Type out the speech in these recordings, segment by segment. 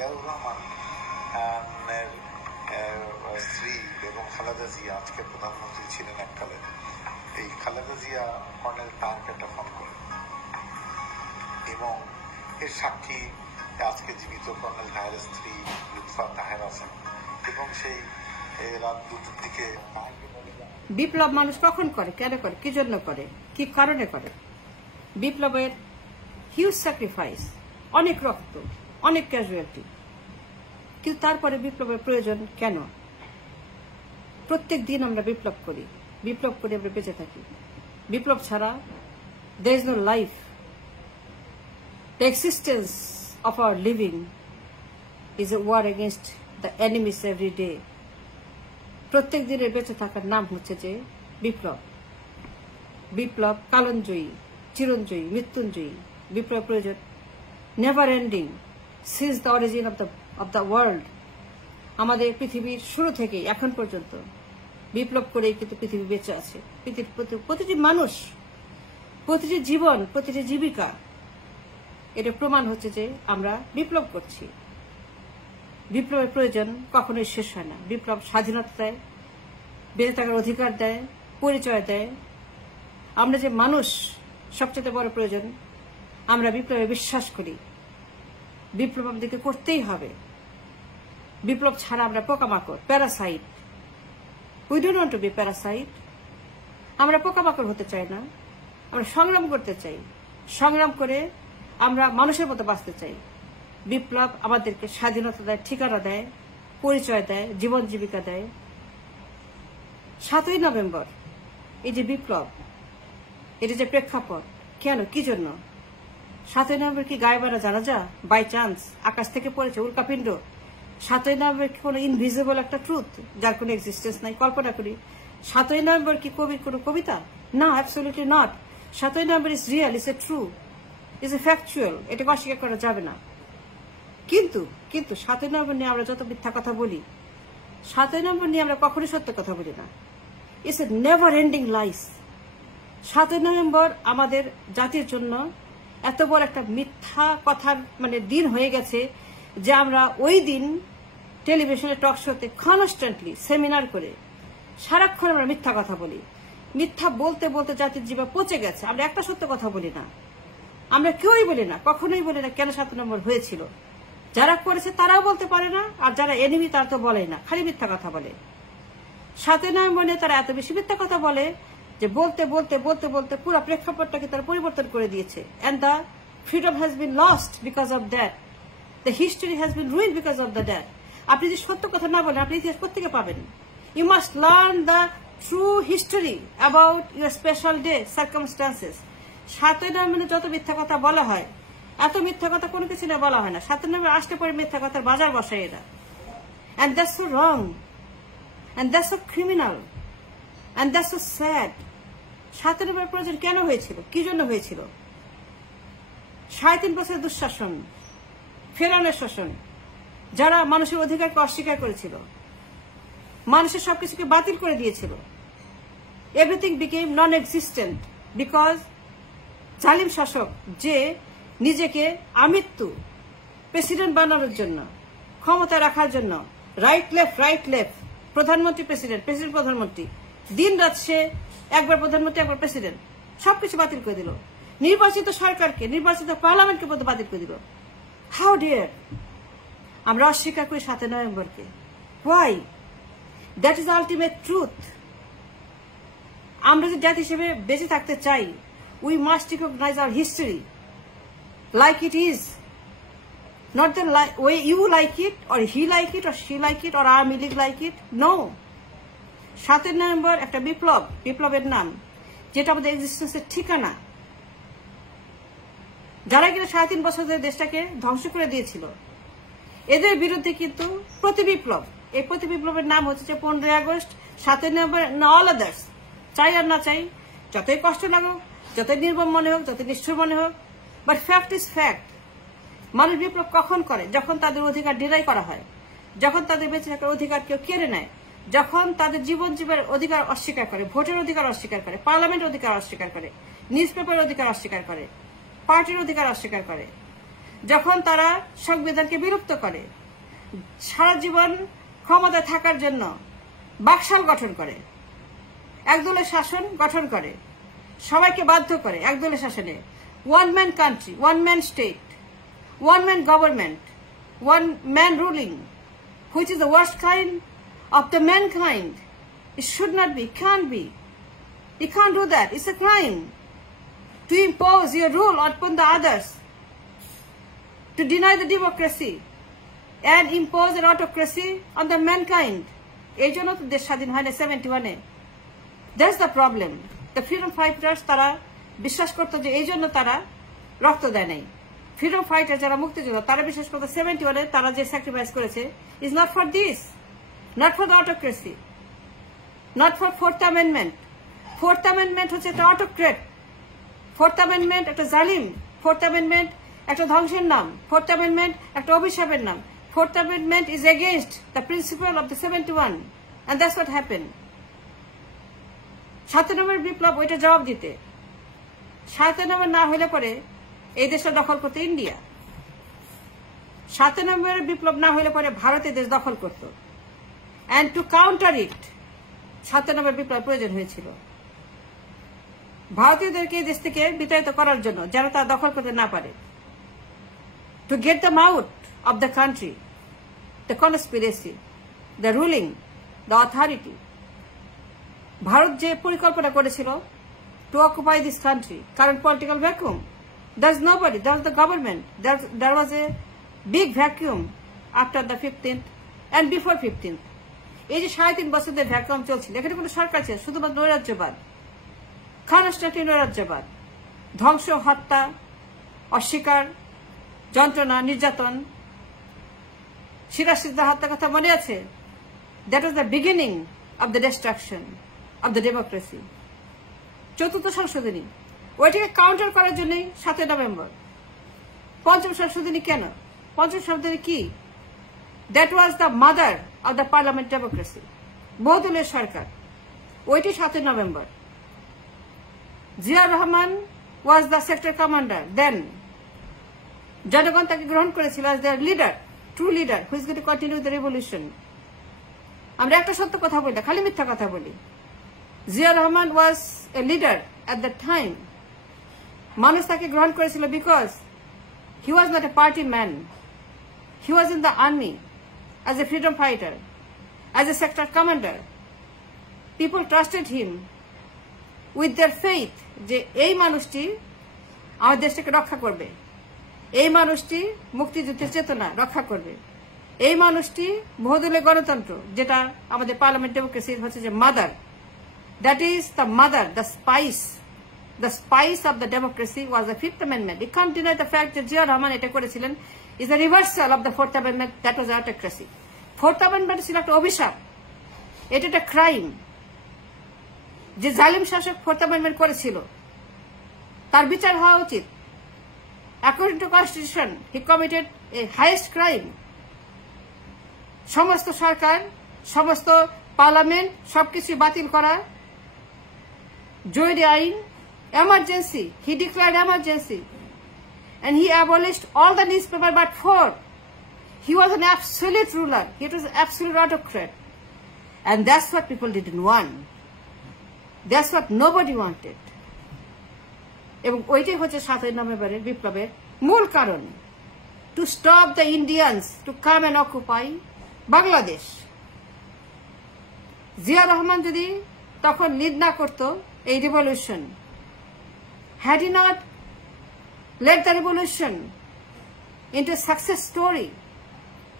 জিয়াউর রহমান স্ত্রী বেগম খালেদা জিয়া আজকে প্রধানমন্ত্রী ছিলেন এককালে। এই খালেদা জিয়া কর্নেল তাহেরকে একটা ফোন করেন এবং এর সাক্ষী আজকে জীবিত কর্নেল তাহেরের স্ত্রী লুৎফা তাহের আছেন এবং সেই রাত 2টার দিকে বিপ্লব মানুষ কখন করে, কেন করে, কি জন্য করে, কি কারণে করে? বিপ্লবের হিউজ স্যাক্রিফাইস, অনেক রক্ত, অনেক ক্যাজুয়ালিটি, কিন্তু তারপরে বিপ্লবের প্রয়োজন কেন? প্রত্যেক দিন আমরা বিপ্লব করি, বিপ্লব করে আমরা বেঁচে থাকি। বিপ্লব ছাড়া there is no life. The existence of our living is a war against the enemies every day. প্রত্যেক দিনের বেঁচে থাকার নাম হচ্ছে যে বিপ্লব। বিপ্লব কালঞ্জয়ী, চিরঞ্জয়ী, মৃত্যুঞ্জয়ী। বিপ্লব প্রয়োজন, never ending, since the origin of the world. আমাদের পৃথিবীর শুরু থেকে এখন পর্যন্ত বিপ্লব করেই কিন্তু পৃথিবী বেঁচে আছে। প্রতিটি মানুষ, প্রতিটি জীবন, প্রতিটি জীবিকা, এটা প্রমাণ হচ্ছে যে আমরা বিপ্লব করছি। বিপ্লবের প্রয়োজন কখনোই শেষ হয় না। বিপ্লব স্বাধীনতা দেয়, বেঁচে থাকার অধিকার দেয়, পরিচয় দেয়। আমরা যে মানুষ, সবচেয়ে বড় প্রয়োজন, আমরা বিপ্লবে বিশ্বাস করি। বিপ্লব আমাদেরকে করতেই হবে। বিপ্লব ছাড়া আমরা পোকামাকড়, parasite. We don't want to be parasite. আমরা পোকামাকড় হতে চাই না, আমরা সংগ্রাম করতে চাই। সংগ্রাম করে আমরা মানুষের মতো বাঁচতে চাই। বিপ্লব আমাদেরকে স্বাধীনতা দেয়, ঠিকানা দেয়, পরিচয় দেয়, জীবন জীবিকা দেয়। 7ই নভেম্বর এই যে বিপ্লব, এটা যে প্রেক্ষাপট, কেন, কি জন্য? 7ই নভেম্বর কি গায়েবারা জানাজা, বাই চান্স আকাশ থেকে পড়েছে উল্কাপিণ্ড? 7ই নভেম্বর কি কোনো ইনভিজিবল একটা ট্রুথ যার কোনো এক্সিস্টেন্স নাই? কল্পনা করি। 7ই নভেম্বর কি কবির কোনো কবিতা? না, অ্যাবসলিউটলি নট। 7ই November is real, is a true, is a factual. এটাকে অস্বীকার করা যাবে না। কিন্তু 7ই নভেম্বর নিয়ে আমরা যত মিথ্যা কথা বলি, 7ই নভেম্বর নিয়ে আমরা কখনোই সত্য কথা বলি না। It's a never ending lies. 7ই নভেম্বর আমাদের জাতির জন্য এত বড় একটা মিথ্যা কথার দিন হয়ে গেছে যে আমরা ওই দিন টেলিভিশনে টক শোতে কনস্ট্যান্টলি সেমিনার করে সারাক্ষণ আমরা মিথ্যা কথা বলি। মিথ্যা বলতে বলতে জাতির জীবন পচে গেছে। আমরা একটা সত্য কথা বলি না, আমরা কেউই বলি না, কখনোই বলি না কেন 7 নভেম্বর হয়েছিল। যারা করেছে তারাও বলতে পারে না, আর যারা এনিমি তারা তো বলে না, খালি মিথ্যা কথা বলে। 7ই নভেম্বর নিয়ে তারা এত বেশি মিথ্যা কথা বলে যে বলতে বলতে বলতে বলতে পুরো প্রেক্ষাপটটাকে তারা পরিবর্তন করে দিয়েছে। And the freedom has been lost because of that. The history has been ruined because of the that. আপনি যদি সত্য কথা না বলেন, আপনি ইতিহাস কোত্থেকে পাবেন? You must learn the true history about your special day circumstances. 7ই নভেম্বরে যত মিথ্যা কথা বলা হয়, এত মিথ্যা কথা কোনো কিছু না বলা হয় না। 7ই নভেম্বর আসতে পরে মিথ্যা কথার বাজার বসায় এরা। And that's so wrong, and that's so criminal, and that's so sad. 7ই নভেম্বর প্রয়োজন কেন হয়েছিল, কি জন্য হয়েছিল? ৩.৫ বছরের দুঃশাসন, ফেরানের শাসন, যারা মানুষের অধিকারকে অস্বীকার করেছিল, মানুষের সবকিছুকে বাতিল করে দিয়েছিল। Everything became non existent because জালিম শাসক যে নিজেকে আমৃত্যু প্রেসিডেন্ট বানানোর জন্য, ক্ষমতা রাখার জন্য, রাইট লেফট, প্রধানমন্ত্রী প্রেসিডেন্ট, প্রেসিডেন্ট প্রধানমন্ত্রী, দিন রাত সে একবার প্রধানমন্ত্রী একবার প্রেসিডেন্ট, সবকিছু বাতিল করে দিল। নির্বাচিত সরকারকে, নির্বাচিত পার্লামেন্টকে পর্যন্ত বাতিল করে দিল। How dear! আমরা অস্বীকার করি 7ই নভেম্বরকে। Why? That is ultimate truth. আমরা যে জাতি হিসেবে বেঁচে থাকতে চাই, we must recognize our history like it is, not the way you like it, or he like it, or she like it, or Awami League like it. No. 7ই নভেম্বর একটা বিপ্লব, বিপ্লবের নাম, যেটা আমাদের এক্সিস্টেন্সের ঠিকানা। যারা কিনা 3.5 বছর ধরে দেশটাকে ধ্বংস করে দিয়েছিল, এদের বিরুদ্ধে কিন্তু প্রতি বিপ্লব, এই প্রতি বিপ্লবের নাম হচ্ছে 15ই আগস্ট, 7ই নভেম্বর, অল আদার্স। চাই আর না চাই, যতই কষ্ট লাগুক, যতই নির্মম মনে হোক, যতই নিষ্ঠুর মনে হোক, বাট ফ্যাক্ট ইজ ফ্যাক্ট। মানুষ বিপ্লব কখন করে? যখন তাদের অধিকার ডিনাই করা হয়, যখন তাদের বেঁচে থাকার অধিকার কেউ কেড়ে নেয়, যখন তাদের জীবনের অধিকার অস্বীকার করে, ভোটের অধিকার অস্বীকার করে, পার্লামেন্টের অধিকার অস্বীকার করে, নিউজ পেপারের অধিকার অস্বীকার করে, পার্টির অধিকার অস্বীকার করে, যখন তারা সংবিধানকে বিলুপ্ত করে, সারা জীবন ক্ষমতা থাকার জন্য বাকশাল গঠন করে, একদলের শাসন গঠন করে, সবাইকে বাধ্য করে একদলের শাসনে, one man country, one man state, one man government, one man ruling, which is the worst kind of the mankind. It should not be, can't be. You can't do that. It's a crime to impose your rule upon the others, to deny the democracy and impose an autocracy on the mankind. এই জন্য তো দেশ স্বাধীন হয় না 71-এ। That's the problem. The freedom fighters তারা বিশ্বাস করতো যে এই জন্য তারা রক্ত দেয় নাই। ফ্রিডম ফাইটার যারা মুক্তিযোদ্ধা তারা বিশেষ করে 71-এ তারা যে স্যাক্রিফাইস করেছে is not for this, not for the autocracy, not for fourth amendment. Fourth amendment হচ্ছে একটা অটোক্রেট, ফোর্থ অ্যামেন্ডমেন্ট একটা জালিম, ফোর্থ অ্যামেন্ডমেন্ট একটা ধ্বংসের নাম, ফোর্থ অ্যামেন্ডমেন্ট একটা অভিশাপের নাম। Fourth amendment is against the principal of the 71 and that's what happened. 97-এর বিপ্লব ওইটা জবাব দিতে, 97 না হলে পরে এই দেশটা দখল করতো ইন্ডিয়া, 97-এর বিপ্লব না হলে পরে ভারতের দেশ দখল করত। অ্যান্ড টু কাউন্টার ইট 97-এর বিপ্লব প্রয়োজন হয়েছিল ভারতীয়দেরকে এই দেশ থেকে বিতাড়িত করার জন্য, যেন তা দখল করতে না পারে, to get the out of the country, the conspiracy, the ruling, the authority. Bharat যে পরিকল্পনা করেছিল টু অকুপাই দিস কান্ট্রি, কারণ political vacuum, there's nobody, there's the government, there was a big vacuum after the 15th and before 15th. এই যে 3.5 বছর ধরে vacuum চলছিল, এখানে কোনো সরকার ছিল, শুধুমাত্র নৈরাজ্যবাদ, খানস্টাটি নৈরাজ্যবাদ, ধ্বংস, হত্যা, অস্বীকার, যন্ত্রণা, নির্যাতন। সিরাজসিদ্ধা হত্যার কথা মনে আছে? That was the beginning of the distraction of the democracy. চতুর্থ সংশোধনী ওইটাকে কাউন্টার করার জন্যই 7 নভেম্বর। পঞ্চম সংশোধনী কেন? পঞ্চম সংশোধনী কি? That was the mother of the parliament democracy, বহুদলীয় সরকার, ওইটি 7 নভেম্বর। Zia Rahman was the sector commander then. জনগণ তাকে গ্রহণ করেছিল as the leader, true leader who is going to continue the revolution. আমরা একটা সত্য কথা বলি না, খালি মিথ্যা কথা বলি। Zia Rahman was a leader at the time. মানুষ তাকে গ্রহণ করেছিল because he was not a party man, he was in the army as a freedom fighter, as a sector commander. People trusted him with their faith যে এই মানুষটি আমার দেশটাকে রক্ষা করবে, এই মানুষটি মুক্তিযুদ্ধের চেতনা রক্ষা করবে, এই মানুষটি বহুদলীয় গণতন্ত্র, যেটা আমাদের পার্লামেন্ট ডেমোক্রেসির হচ্ছে যে mother, that is the mother, the spice, the spice of the democracy was the 5th Amendment. You can't deny the fact that Zia Rahman এটা করেছিলেন is a reversal of the 4th Amendment, that was autocracy. 4th Amendment ছিল একটা অভিশাপ, এটা একটা crime. যে জালিম শাসক 4th Amendment করেছিল তার বিচার হওয়া উচিত। According to Constitution, he committed a highest crime. সমস্ত সরকার, সমস্ত পার্লামেন্ট সবকিছু বাতিল করা, জরুরি আইন, emergency. He declared emergency. And he abolished all the newspaper but 4. He was an absolute ruler. He was an absolute autocrat. And that's what people didn't want. That's what nobody wanted. এবং ওইটাই হচ্ছে 7 নভেম্বরের বিপ্লবের মূল কারণ, to stop the Indians to come and occupy Bangladesh. Zia Rahman যদি তখন lead না করতো এই revolution, had he not led the revolution into a success story,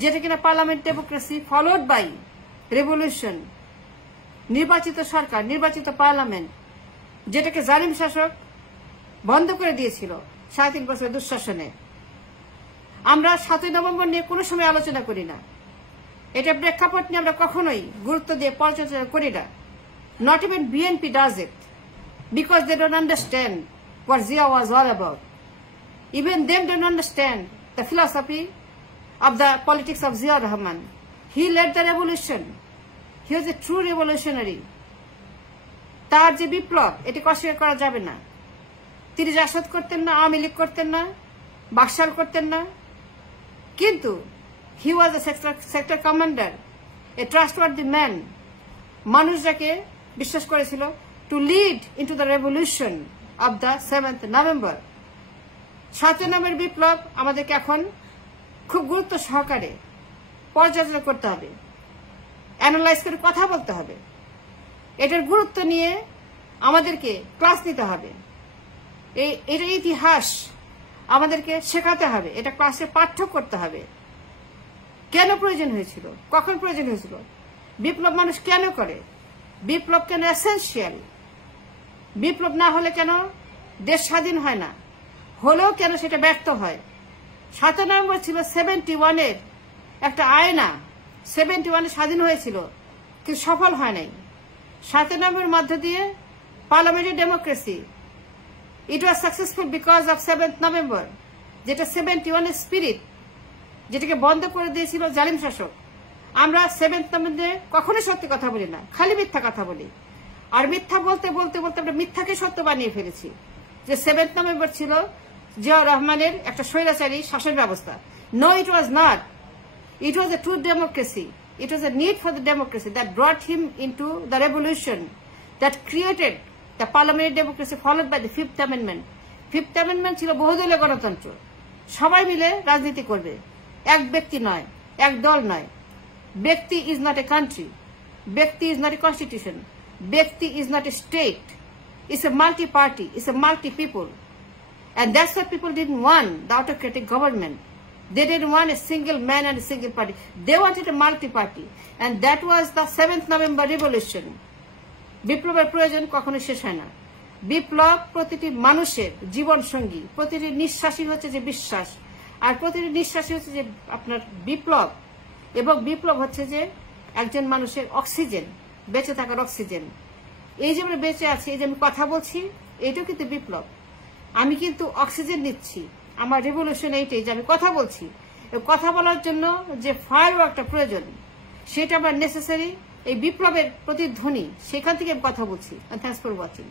যেটা কিনা parliament democracy followed by revolution, নির্বাচিত সরকার, নির্বাচিত পার্লামেন্ট, যেটাকে জালিম শাসক বন্ধ করে দিয়েছিল 3.5 বছরের দুঃশাসনে। আমরা 7 নভেম্বর নিয়ে কোনো সময় আলোচনা করি না, এটা প্রেক্ষাপট নিয়ে আমরা কখনোই গুরুত্ব দিয়ে পর্যালোচনা করি না। Not even BNP does it because they don't understand what Zia was all about. Even them don't understand the philosophy of the politics of Zia Rahman. He led the revolution. He was a true revolutionary. তার যে বিপ্লব, এটি অস্বীকার করা যাবে না। তিনি জাসদ করতেন না, আওয়ামী লীগ করতেন না, বাকশাল করতেন না, কিন্তু he was a sector commander, a trustworthy man. মানুষ যাকে বিশ্বাস করেছিল to lead into the revolution of the 7th November. 7 নভেম্বর বিপ্লব আমাদেরকে এখন খুব গুরুত্ব সহকারে পর্যালোচনা করতে হবে, অ্যানালাইজ করে কথা বলতে হবে, এটার গুরুত্ব নিয়ে আমাদেরকে ক্লাস নিতে হবে, এটার ইতিহাস আমাদেরকে শেখাতে হবে, এটা ক্লাসে পাঠ্য করতে হবে। কেন প্রয়োজন হয়েছিল, কখন প্রয়োজন হয়েছিল, বিপ্লব মানুষ কেন করে, বিপ্লব কেন এসেনশিয়াল, বিপ্লব না হলে কেন দেশ স্বাধীন হয় না, হলেও কেন সেটা ব্যর্থ হয়। 7 নভেম্বর ছিল 71-এর একটা আয়না। 71-এ স্বাধীন হয়েছিল কিন্তু সফল হয় নাই। 7 নভেম্বরের মধ্য দিয়ে parliamentary democracy, it was successful because of 7th November, যেটা 71-এর স্পিরিট, যেটাকে বন্ধ করে দিয়েছিল জালিম শাসক। আমরা 7th নভেম্বরে কখনোই সত্যি কথা বলি না, খালি মিথ্যা কথা বলি। আর মিথ্যা বলতে বলতে বলতে আমরা মিথ্যাকে সত্য বানিয়ে ফেলেছি যে 7th নভেম্বর ছিল জিয়াউর রহমানের একটা স্বৈরাচারী শাসন ব্যবস্থা। No, it was not. It was a true democracy. It was a need for the democracy that brought him into the revolution, that created the parliamentary democracy followed by the 5th Amendment. 5th Amendment ছিল বহুদলীয় গণতন্ত্র, সবাই মিলে রাজনীতি করবে, এক ব্যক্তি নয়, এক দল নয়। ব্যক্তি is not a country, ব্যক্তি is not a constitution, ব্যক্তি is not a state. It's a multi-party, it's a multi-people. And that's what people didn't want, the autocratic government. They didn't want a single man and a single party. They wanted a multi-party. And that was the 7th November revolution. বিপ্লবের প্রয়োজন কখনো শেষ হয় না। বিপ্লব প্রতিটি মানুষের জীবন সঙ্গী, প্রতিটি নিঃশ্বাসই হচ্ছে যে বিশ্বাস, আর প্রতিটি নিঃশ্বাসই হচ্ছে যে আপনার বিপ্লব। এবং বিপ্লব হচ্ছে যে একজন মানুষের অক্সিজেন, বেঁচে থাকার অক্সিজেন। এই যে আমরা বেঁচে আছি, এই যে আমি কথা বলছি, এইটাও কিন্তু বিপ্লব। আমি কিন্তু অক্সিজেন নিচ্ছি। আমার রেভলিউশন এইটাই যে আমি কথা বলছি। কথা বলার জন্য যে ফায়ার ওয়ার্কটা প্রয়োজন, সেটা আমার নেসেসারি। এই বিপ্লবের প্রতিধ্বনি, সেখান থেকে আমি কথা বলছি। Thanks for watching.